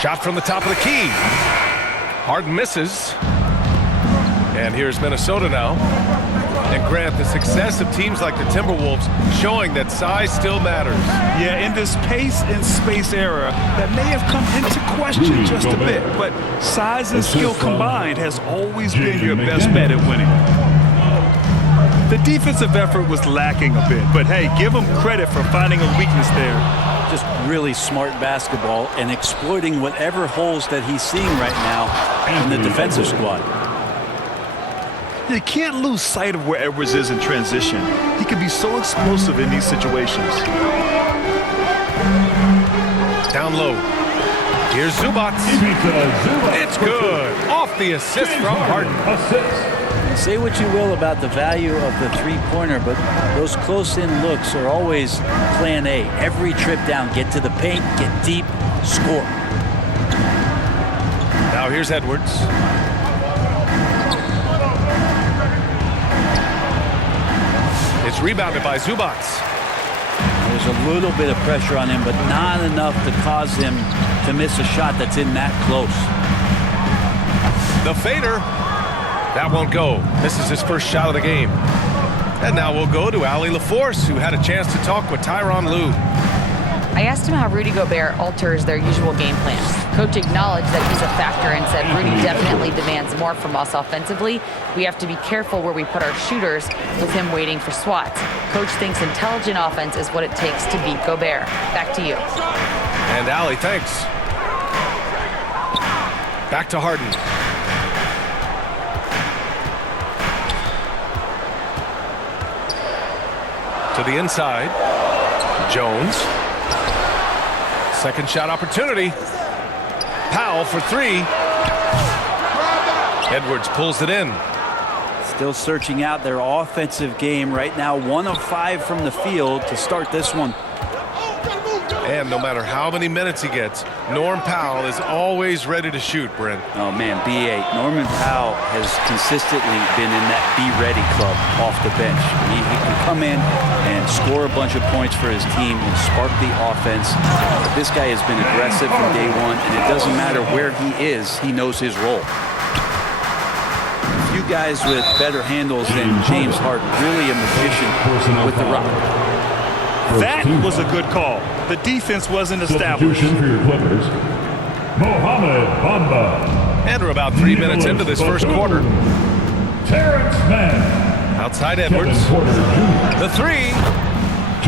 Shot from the top of the key. Harden misses. And here's Minnesota now. And Grant, the success of teams like the Timberwolves showing that size still matters. Yeah, in this pace and space era, that may have come into question just a bit, but size and skill combined has always been your best bet at winning. The defensive effort was lacking a bit, but hey, give them credit for finding a weakness there. Just really smart basketball and exploiting whatever holes that he's seeing right now in the defensive squad. You can't lose sight of where Edwards is in transition. He can be so explosive in these situations. Down low. Here's Zubac. It's good. Off the assist from Harden. Say what you will about the value of the three-pointer, but those close-in looks are always plan A. Every trip down, get to the paint, get deep, score. Now here's Edwards. It's rebounded by Zubac. There's a little bit of pressure on him, but not enough to cause him to miss a shot that's in that close. The fader. That won't go. Misses his first shot of the game. And now we'll go to Allie LaForce, who had a chance to talk with Tyronn Lue. I asked him how Rudy Gobert alters their usual game plan. Coach acknowledged that he's a factor and said Rudy definitely demands more from us offensively. We have to be careful where we put our shooters with him waiting for swats. Coach thinks intelligent offense is what it takes to beat Gobert. Back to you. And Allie, thanks. Back to Harden. To the inside. Jones. Second shot opportunity. Powell for three. Edwards pulls it in. Still searching out their offensive game right now. 1 of 5 from the field to start this one. And no matter how many minutes he gets, Norm Powell is always ready to shoot, Brent. Oh, man, B8. Norman Powell has consistently been in that be-ready club off the bench. He can come in and score a bunch of points for his team and spark the offense. But this guy has been aggressive from day one, and it doesn't matter where he is, he knows his role. A few guys with better handles than James Harden, really a magician with the rock. That was a good call. The defense wasn't established. For your Clippers, Mohamed Bamba. And we're about 3 minutes into this first quarter. Terrence Mann. Outside Edwards. The three.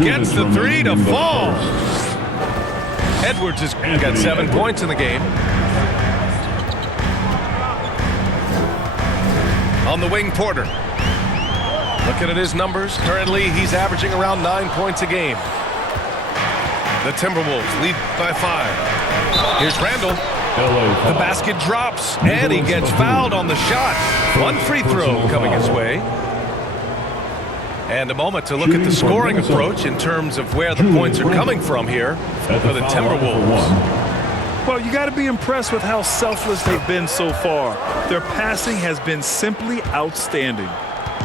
Gets the three to fall. Edwards has got 7 points in the game. On the wing, Porter. Looking at his numbers, currently he's averaging around 9 points a game. The Timberwolves lead by 5. Here's Randall. The basket drops, and he gets fouled on the shot. One free throw coming his way. And a moment to look at the scoring approach in terms of where the points are coming from here for the Timberwolves. Well, you got to be impressed with how selfless they've been so far. Their passing has been simply outstanding.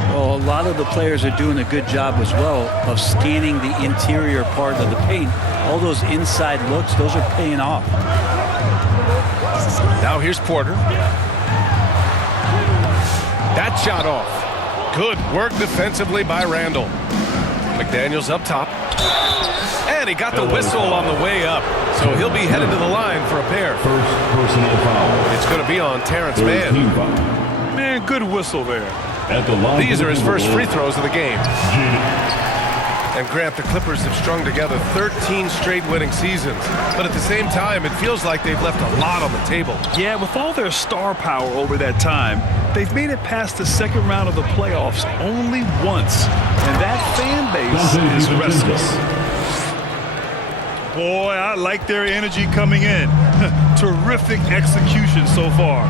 Well, a lot of the players are doing a good job as well of scanning the interior part of the paint. All those inside looks, those are paying off. Now here's Porter. That shot off. Good work defensively by Randall. McDaniels up top. And he got the whistle on the way up. So he'll be headed to the line for a pair. First personal foul. It's going to be on Terrence Mann. Man, good whistle there. At the line. These are his first free throws of the game. And Grant, the Clippers have strung together 13 straight winning seasons. But at the same time, it feels like they've left a lot on the table. Yeah, with all their star power over that time, they've made it past the second round of the playoffs only once. And that fan base is restless. Boy, I like their energy coming in. Terrific execution so far.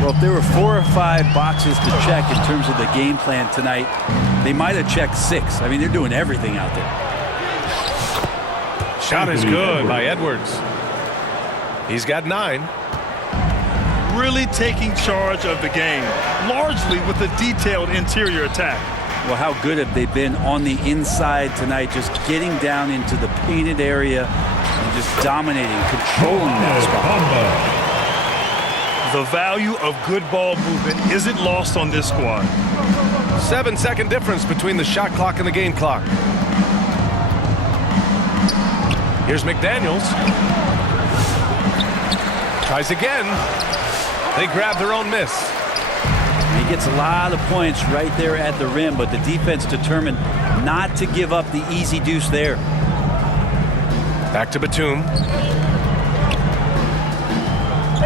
Well, if there were 4 or 5 boxes to check in terms of the game plan tonight, they might have checked 6. I mean, they're doing everything out there. Shot is good by Edwards. He's got 9. Really taking charge of the game, largely with a detailed interior attack. Well, how good have they been on the inside tonight, just getting down into the painted area and just dominating, controlling that spot. The value of good ball movement isn't lost on this squad. 7-second difference between the shot clock and the game clock. Here's McDaniels. Tries again. They grab their own miss. He gets a lot of points right there at the rim, but the defense determined not to give up the easy deuce there. Back to Batum.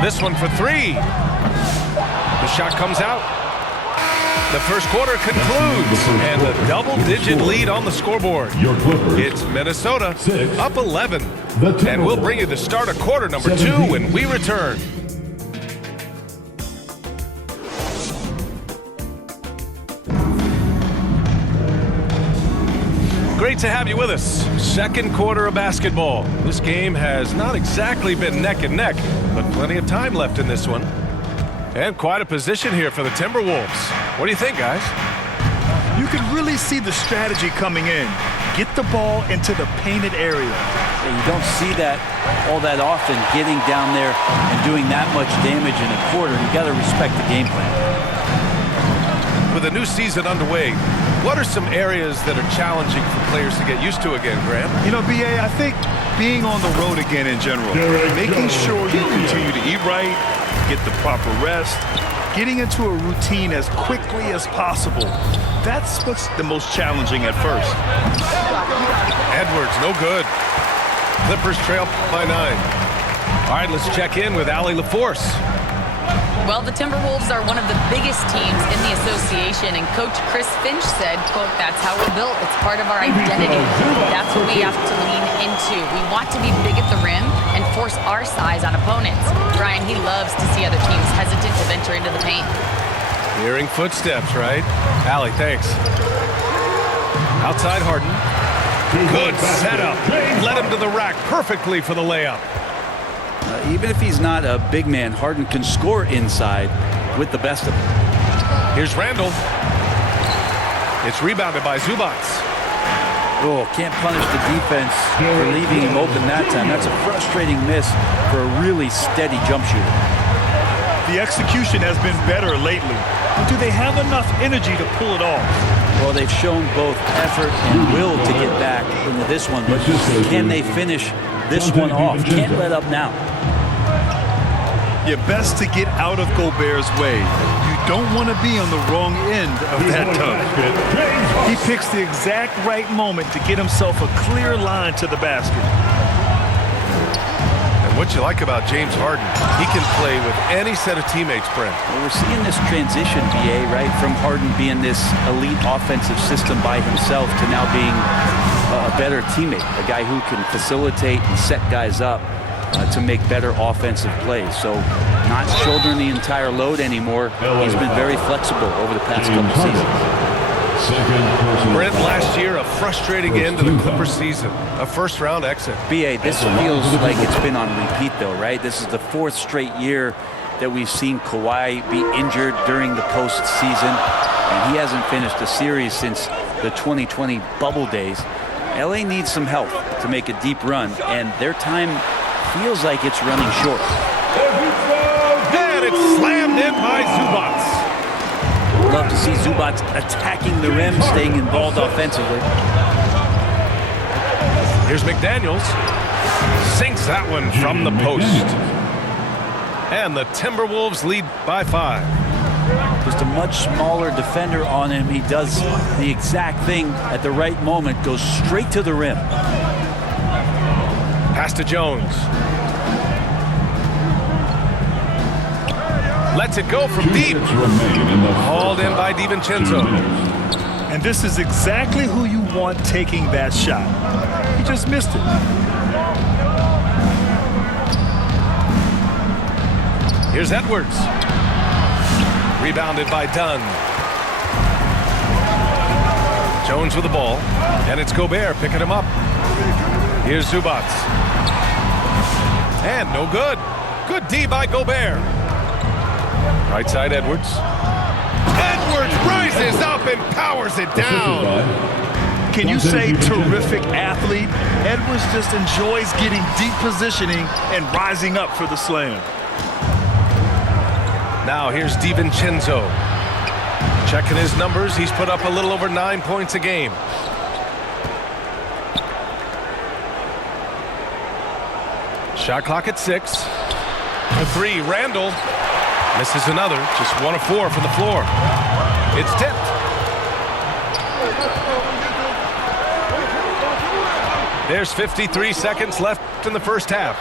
This one for three. The shot comes out. The first quarter concludes, and a double-digit lead on the scoreboard. Your Clippers. It's Minnesota 6. up 11. The And we'll bring you the start of quarter number 2 17. when we return. Great to have you with us. Second quarter of basketball. This game has not exactly been neck and neck, but plenty of time left in this one. And quite a position here for the Timberwolves. What do you think, guys? You can really see the strategy coming in. Get the ball into the painted area. You don't see that all that often, getting down there and doing that much damage in a quarter. You got to respect the game plan. With a new season underway, what are some areas that are challenging for players to get used to again, Graham? You know, B.A., I think being on the road again in general, making sure you continue to eat right, get the proper rest, getting into a routine as quickly as possible. That's what's the most challenging at first. Edwards, no good. Clippers trail by 9. All right, let's check in with Allie LaForce. Well, the Timberwolves are one of the biggest teams in the association, and Coach Chris Finch said, quote, "That's how we're built. It's part of our identity. That's what we have to lean into. We want to be big at the rim and force our size on opponents." Brian, he loves to see other teams hesitant to venture into the paint. Hearing footsteps, right? Allie, thanks. Outside Harden. Good setup. Led him to the rack perfectly for the layup. Even if he's not a big man, Harden can score inside with the best of them. Here's Randall. It's rebounded by Zubac. Oh, can't punish the defense for leaving him open that time. That's a frustrating miss for a really steady jump shooter. The execution has been better lately. But do they have enough energy to pull it off? Well, they've shown both effort and will to get back into this one. But can they finish this one off? Can't let up now. You're best to get out of Gobert's way. You don't want to be on the wrong end of that tug. He picks the exact right moment to get himself a clear line to the basket. And what you like about James Harden, he can play with any set of teammates, Brent. Well, we're seeing this transition, BA, right, from Harden being this elite offensive system by himself to now being a better teammate, a guy who can facilitate and set guys up to make better offensive plays. So not shouldering the entire load anymore. He's been very flexible over the past couple seasons. Brent, last year, a frustrating end to the Clippers season. A first-round exit. BA, this feels like it's been on repeat, though, right? This is the 4th straight year that we've seen Kawhi be injured during the postseason, and he hasn't finished a series since the 2020 bubble days. LA needs some help to make a deep run, and their time feels like it's running short. And it's slammed in by Zubac. Love to see Zubac attacking the rim, staying involved offensively. Here's McDaniels. Sinks that one from the post. And the Timberwolves lead by 5. Just a much smaller defender on him. He does the exact thing at the right moment, goes straight to the rim. Pass to Jones. Lets it go from deep. Hauled in by DiVincenzo. And this is exactly who you want taking that shot. He just missed it. Here's Edwards. Rebounded by Dunn. Jones with the ball. And it's Gobert picking him up. Here's Zubac. And no good. Good D by Gobert. Right side, Edwards. Edwards rises up and powers it down. Can you say terrific athlete? Edwards just enjoys getting deep positioning and rising up for the slam. Now here's DiVincenzo. Checking his numbers, he's put up a little over 9 points a game. Shot clock at 6. A 3, Randall. Misses another, just 1 of 4 from the floor. It's tipped. There's 53 seconds left in the first half.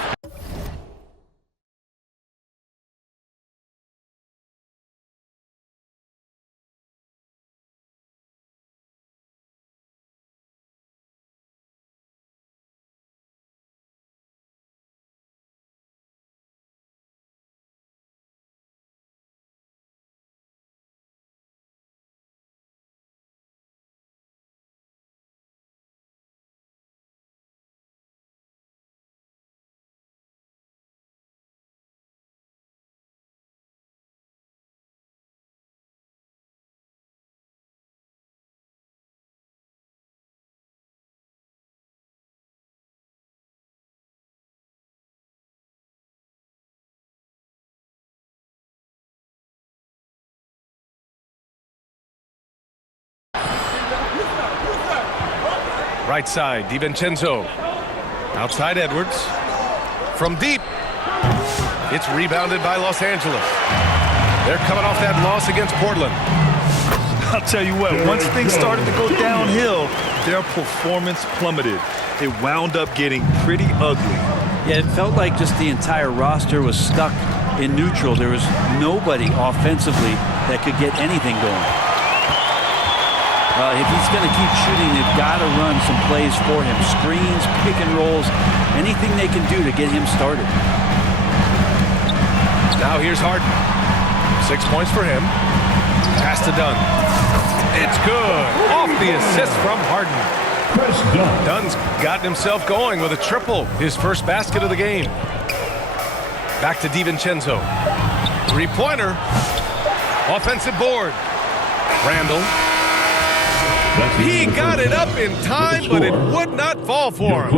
Right side, DiVincenzo. Outside Edwards. From deep. It's rebounded by Los Angeles. They're coming off that loss against Portland. I'll tell you what, once things started to go downhill, their performance plummeted. It wound up getting pretty ugly. Yeah, it felt like just the entire roster was stuck in neutral. There was nobody offensively that could get anything going. If he's going to keep shooting, they've got to run some plays for him. Screens, pick and rolls, anything they can do to get him started. Now here's Harden. 6 points for him. Pass to Dunn. It's good. Off the assist from Harden. Dunn's gotten himself going with a triple. His first basket of the game. Back to DiVincenzo. Three-pointer. Offensive board. Randall. He got it up in time, but it would not fall for him.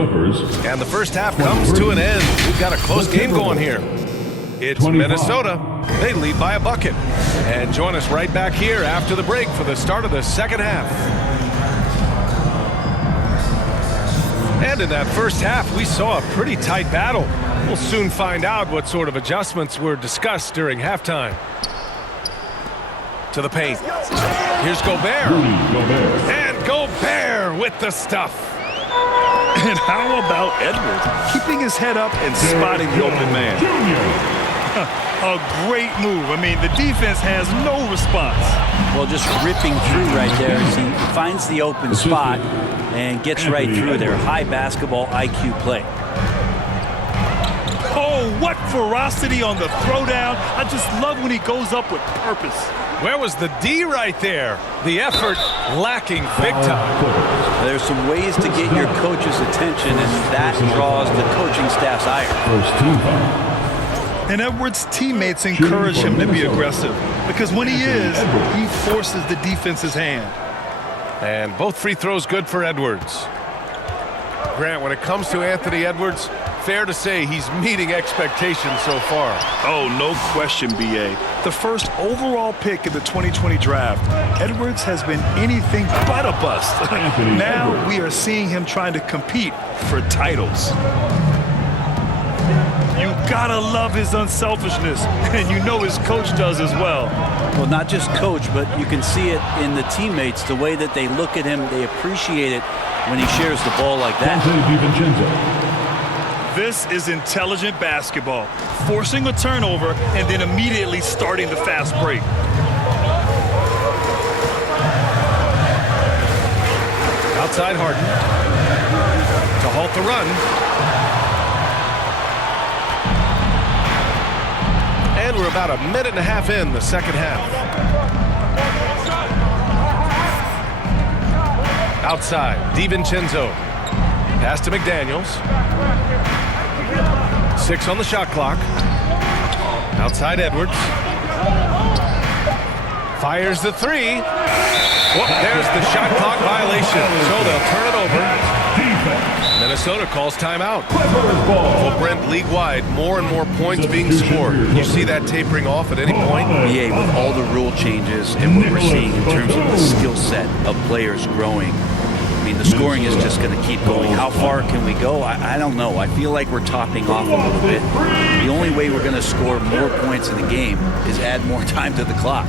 And the first half comes to an end. We've got a close game going here. It's Minnesota. They lead by a bucket. And join us right back here after the break for the start of the second half. And in that first half, we saw a pretty tight battle. We'll soon find out what sort of adjustments were discussed during halftime. To the paint. Here's Gobert. And Gobert with the stuff. And how about Edwards? Keeping his head up and spotting the open man. A great move. I mean, the defense has no response. Well, just ripping through right there as he finds the open spot and gets right through there. High basketball IQ play. Oh, what ferocity on the throwdown. I just love when he goes up with purpose. Where was the D right there? The effort lacking big time. There's some ways to get your coach's attention, and that draws the coaching staff's ire. And Edwards' teammates encourage him to be aggressive because when he is, he forces the defense's hand. And both free throws good for Edwards. Grant, when it comes to Anthony Edwards, fair to say he's meeting expectations so far. Oh, no question, B.A. The first overall pick in the 2020 draft, Edwards has been anything but a bust. Now we are seeing him trying to compete for titles. You gotta love his unselfishness, and you know his coach does as well. Well, not just coach, but you can see it in the teammates, the way that they look at him, they appreciate it when he shares the ball like that. This is intelligent basketball, forcing a turnover and then immediately starting the fast break. Outside Harden to halt the run. And we're about a minute and a half in the second half. Outside, DiVincenzo. Pass to McDaniels. 6 on the shot clock. Outside Edwards. Fires the 3. Whoop, there's the shot clock violation. So they'll turn it over. Minnesota calls timeout. Full Brent league-wide more and more points being scored. You see that tapering off at any point? Yeah, with all the rule changes and what we're seeing in terms of the skill set of players growing, I mean, the scoring is just going to keep going. How far can we go? I don't know. I feel like we're topping off a little bit. The only way we're going to score more points in the game is add more time to the clock.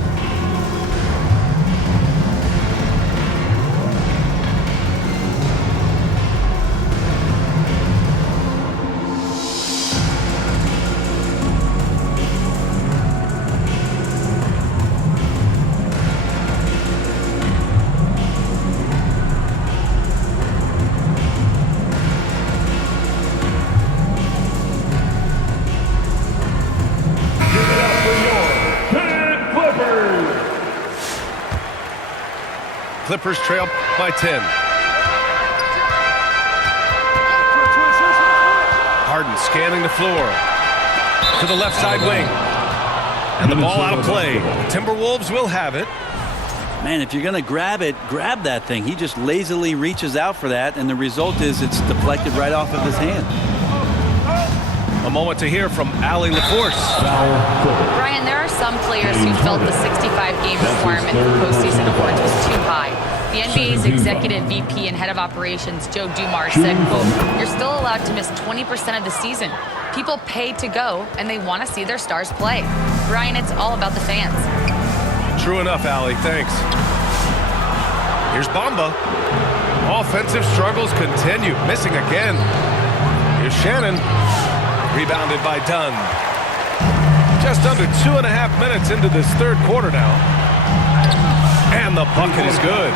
Clippers trail by 10. Harden scanning the floor to the left side wing. And the ball out of play. Timberwolves will have it. Man, if you're going to grab it, grab that thing. He just lazily reaches out for that, and the result is it's deflected right off of his hand. A moment to hear from Allie LaForce. Brian, there are some players who felt the 65-game requirement for postseason awards was too high. The NBA's executive VP and head of operations, Joe Dumars, said, quote, "You're still allowed to miss 20% of the season. People pay to go, and they want to see their stars play." Brian, it's all about the fans. True enough, Allie. Thanks. Here's Bamba. Offensive struggles continue. Missing again. Here's Shannon. Rebounded by Dunn. Just under 2.5 minutes into this third quarter now. And the bucket is good.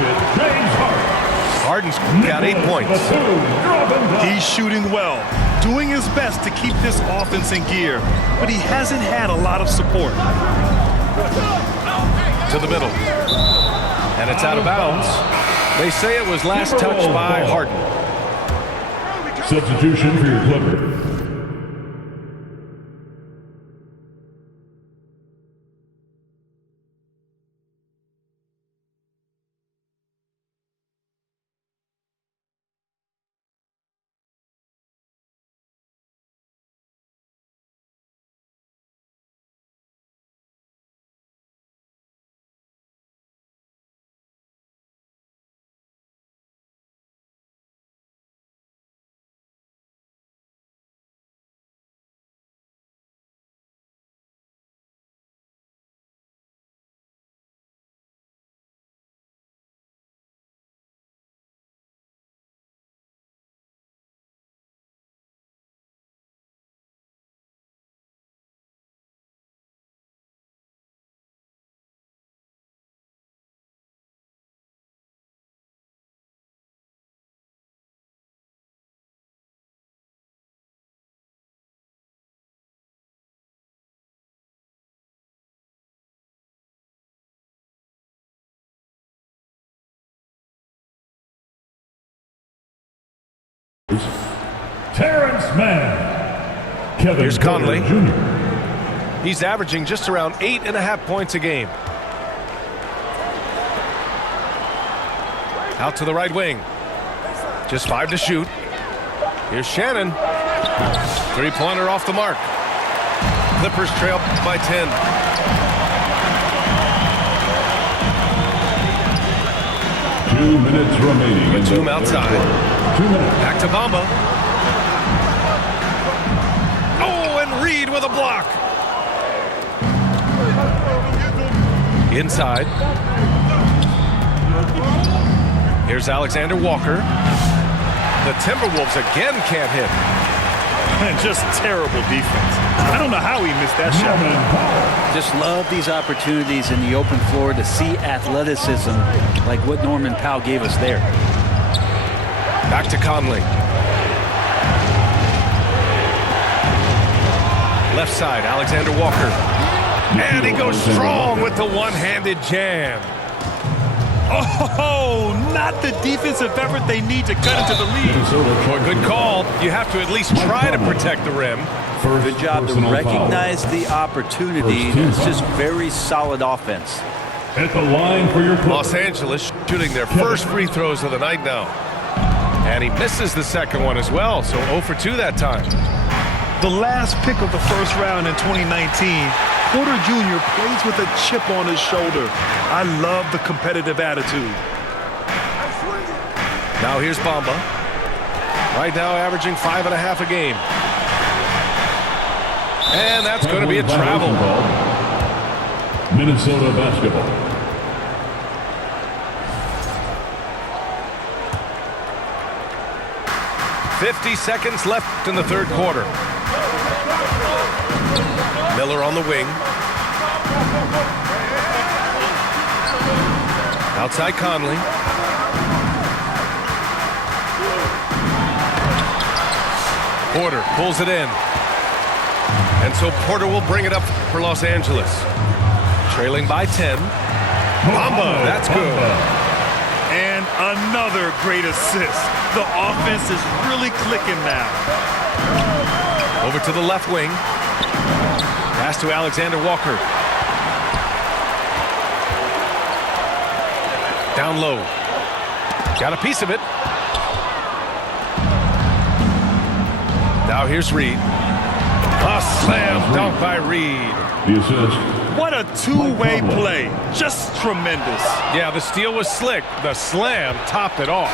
Harden's got 8 points. He's shooting well, doing his best to keep this offense in gear, but he hasn't had a lot of support. To the middle. And it's out of bounds. They say it was last touched by Harden. Substitution for your Clippers. Terrence Mann. Kevin Here's Conley. Jr. He's averaging just around 8.5 points a game. Out to the right wing. Just 5 to shoot. Here's Shannon. Three-pointer off the mark. Clippers trail by 10. Two minutes remaining. Batum outside. 2 minutes. Back to Bamba. Oh, and Reed with a block. Inside. Here's Alexander Walker. The Timberwolves again can't hit. And just terrible defense. I don't know how he missed that shot. Just love these opportunities in the open floor to see athleticism like what Norman Powell gave us there. Back to Conley. Left side, Alexander Walker. And he goes strong with the one-handed jam. Oh, not the defensive effort they need to cut into the lead. Boy, good call. You have to at least try to protect the rim. Good job to recognize the opportunity. It's just very solid offense. At the line for your Los Angeles shooting their first free throws of the night now. And he misses the second one as well, so 0 for 2 that time. The last pick of the first round in 2019, Porter Jr. plays with a chip on his shoulder. I love the competitive attitude. Now here's Bamba. Right now averaging 5.5 a game. And that's going to be a travel. Minnesota basketball. .50 seconds left in the third quarter. Miller on the wing. Outside Conley. Porter pulls it in. And so Porter will bring it up for Los Angeles. Trailing by 10. Bamba, that's good. And another great assist. The offense is really clicking now. Over to the left wing. Pass to Alexander Walker. Down low. Got a piece of it. Now here's Reed. A slam dunk by Reed. The assist. What a two-way play. Just tremendous. Yeah, the steal was slick. The slam topped it off.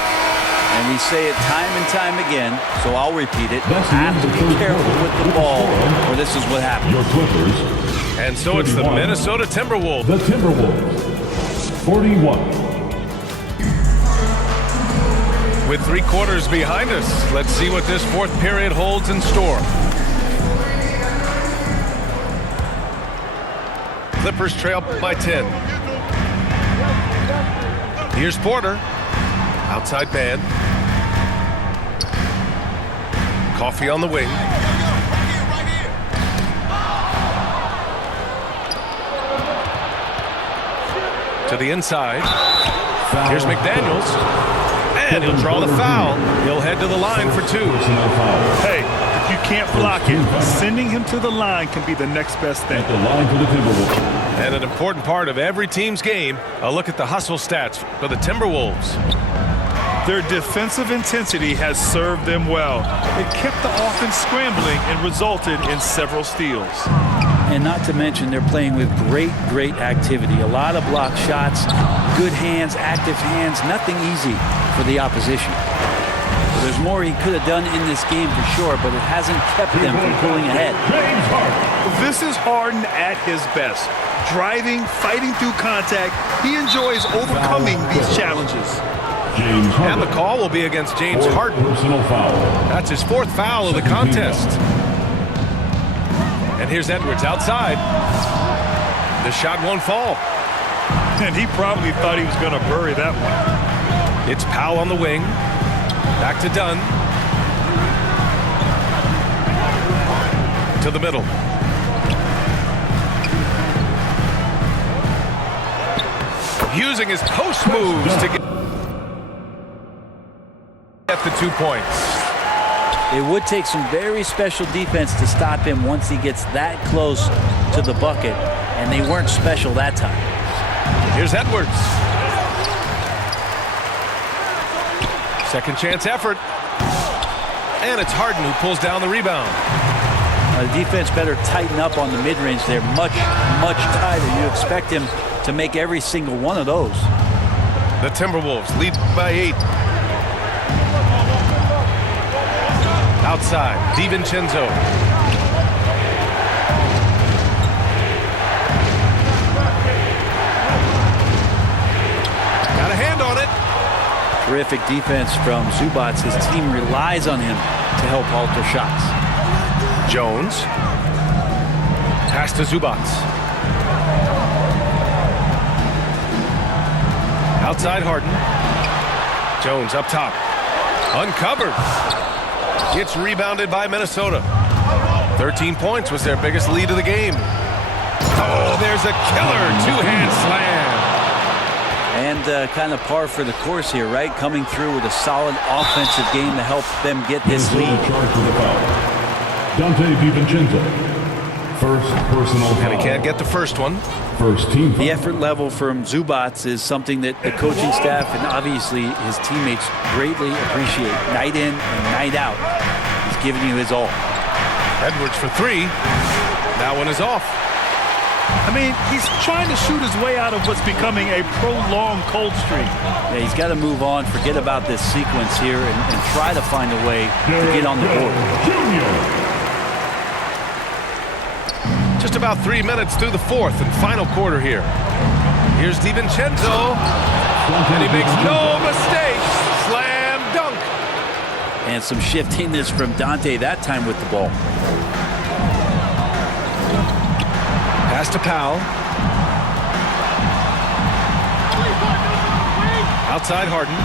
And we say it time and time again, so I'll repeat it. You have to be careful with the ball, or this is what happens. Your Clippers. And so it's the Minnesota Timberwolves. The Timberwolves. 41. With 3 quarters behind us, let's see what this fourth period holds in store. Clippers trail by 10. Here's Porter. Outside band. Coffee on the wing. To the inside. Here's McDaniels. And he'll draw the foul. He'll head to the line for 2. Hey, if you can't block it, sending him to the line can be the next best thing. At the line for the Timberwolves. And an important part of every team's game, a look at the hustle stats for the Timberwolves. Their defensive intensity has served them well. It kept the offense scrambling and resulted in several steals. And not to mention they're playing with great activity. A lot of block shots, good hands, active hands, nothing easy for the opposition. So there's more he could have done in this game for sure, but it hasn't kept them from pulling ahead. This is Harden at his best. Driving, fighting through contact, he enjoys overcoming these challenges. And the call will be against James Harden. Personal foul. That's his 4th foul of the contest. And here's Edwards outside. The shot won't fall. And he probably thought he was going to bury that one. It's Powell on the wing. Back to Dunn. To the middle. Using his post moves to get the 2 points. It would take some very special defense to stop him once he gets that close to the bucket, and they weren't special that time. Here's Edwards. Second chance effort. And it's Harden who pulls down the rebound. The defense better tighten up on the mid-range. They're much tighter. You expect him to make every single one of those. The Timberwolves lead by 8. Outside, DiVincenzo. Got a hand on it. Terrific defense from Zubac. His team relies on him to help alter shots. Jones. Pass to Zubac. Outside Harden. Jones up top. Uncovered. Gets rebounded by Minnesota. 13 points was their biggest lead of the game. Oh, there's a killer 2-hand slam. And kind of par for the course here, right? Coming through with a solid offensive game to help them get this lead. Dante DiVincenzo. First personal foul. And he can't get the first one. First team foul. The effort level from Zubac is something that the coaching staff and obviously his teammates greatly appreciate. Night in and night out, he's giving you his all. Edwards for three. That one is off. I mean, he's trying to shoot his way out of what's becoming a prolonged cold streak. Yeah, he's got to move on, forget about this sequence here, and try to find a way to get on the board. Just about 3 minutes through the fourth and final quarter here. Here's DiVincenzo, and he makes no mistake. Slam dunk. And some shiftiness from Dante that time with the ball. Pass to Powell. Outside Harden.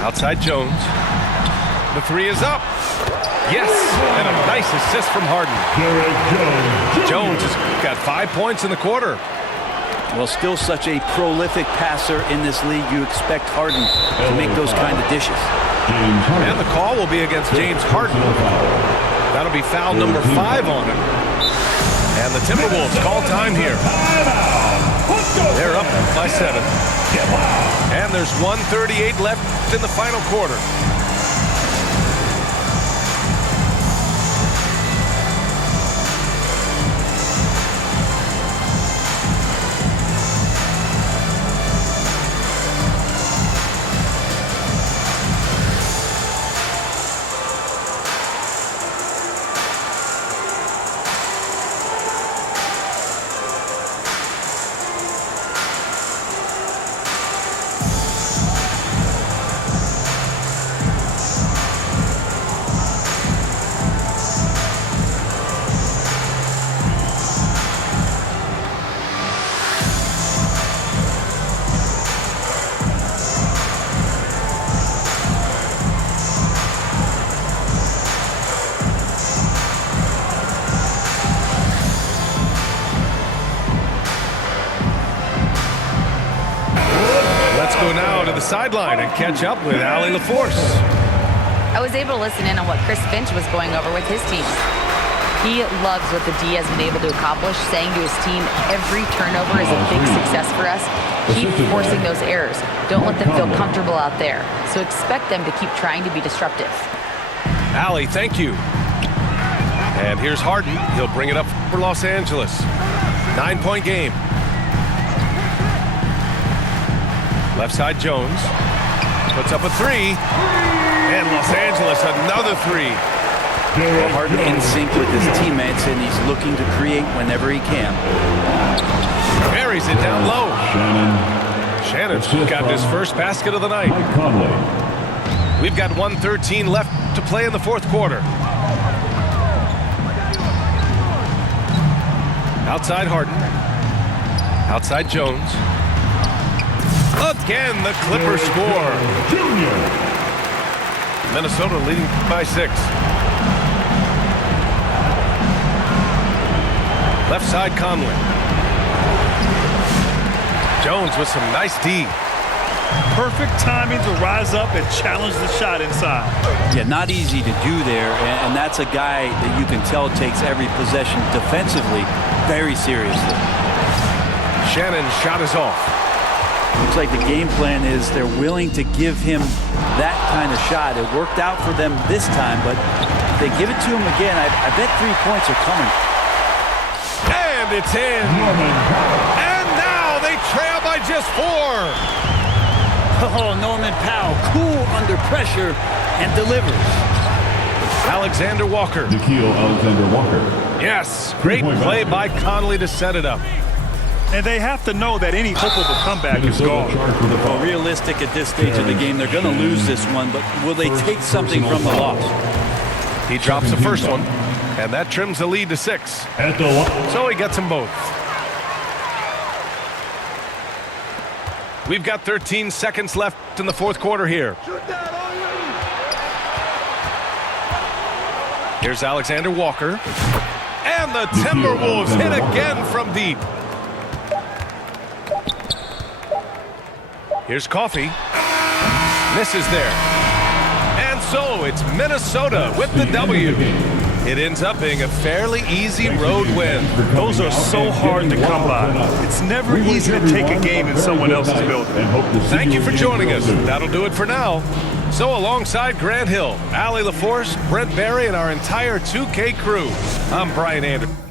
Outside Jones. The three is up. Yes, and a nice assist from Harden. Jones has got 5 points in the quarter. Well, still such a prolific passer in this league. You expect Harden to make those kind of dishes. And the call will be against James Harden. That'll be foul number 5 on him. And the Timberwolves call time here. They're up by 7. And there's 1:38 left in the final quarter. Sideline and catch up with Allie LaForce. I was able to listen in on what Chris Finch was going over with his team. He loves what the D has been able to accomplish, saying to his team, every turnover is a big success for us. Keep forcing those errors. Don't let them feel comfortable out there. So expect them to keep trying to be disruptive. Allie, thank you. And here's Harden. He'll bring it up for Los Angeles. 9-point game. Left side Jones puts up a three, and Los Angeles another three. Well, Harden in sync with his teammates, and he's looking to create whenever he can. Buries it down low. Shannon's got his first basket of the night. We've got 1:13 left to play in the fourth quarter. Outside Harden. Outside Jones. Again, the Clippers score. Minnesota leading by 6. Left side Conley. Jones with some nice D. Perfect timing to rise up and challenge the shot inside. Yeah, not easy to do there, and that's a guy that you can tell takes every possession defensively very seriously. Shannon's shot is off. Looks like the game plan is they're willing to give him that kind of shot. It worked out for them this time, but if they give it to him again, I bet 3 points are coming. And it's in. And now they trail by just 4. Oh, Norman Powell, cool under pressure and delivers. Alexander Walker. Nikhil Alexander Walker. Yes, great play by Conley to set it up. And they have to know that any hope of a comeback is gone. Well, realistic at this stage of the game, they're going to lose this one, but will they take something from the loss? He drops the first one, and that trims the lead to 6. So he gets them both. We've got 13 seconds left in the fourth quarter here. Here's Alexander Walker. And the Timberwolves hit again from deep. Here's Coffee. Misses there. And so it's Minnesota with the W. It ends up being a fairly easy road win. Those are so hard to come by. It's never easy to take a game in someone else's building. Thank you for joining us. That'll do it for now. So alongside Grant Hill, Allie LaForce, Brent Barry, and our entire 2K crew, I'm Brian Anderson.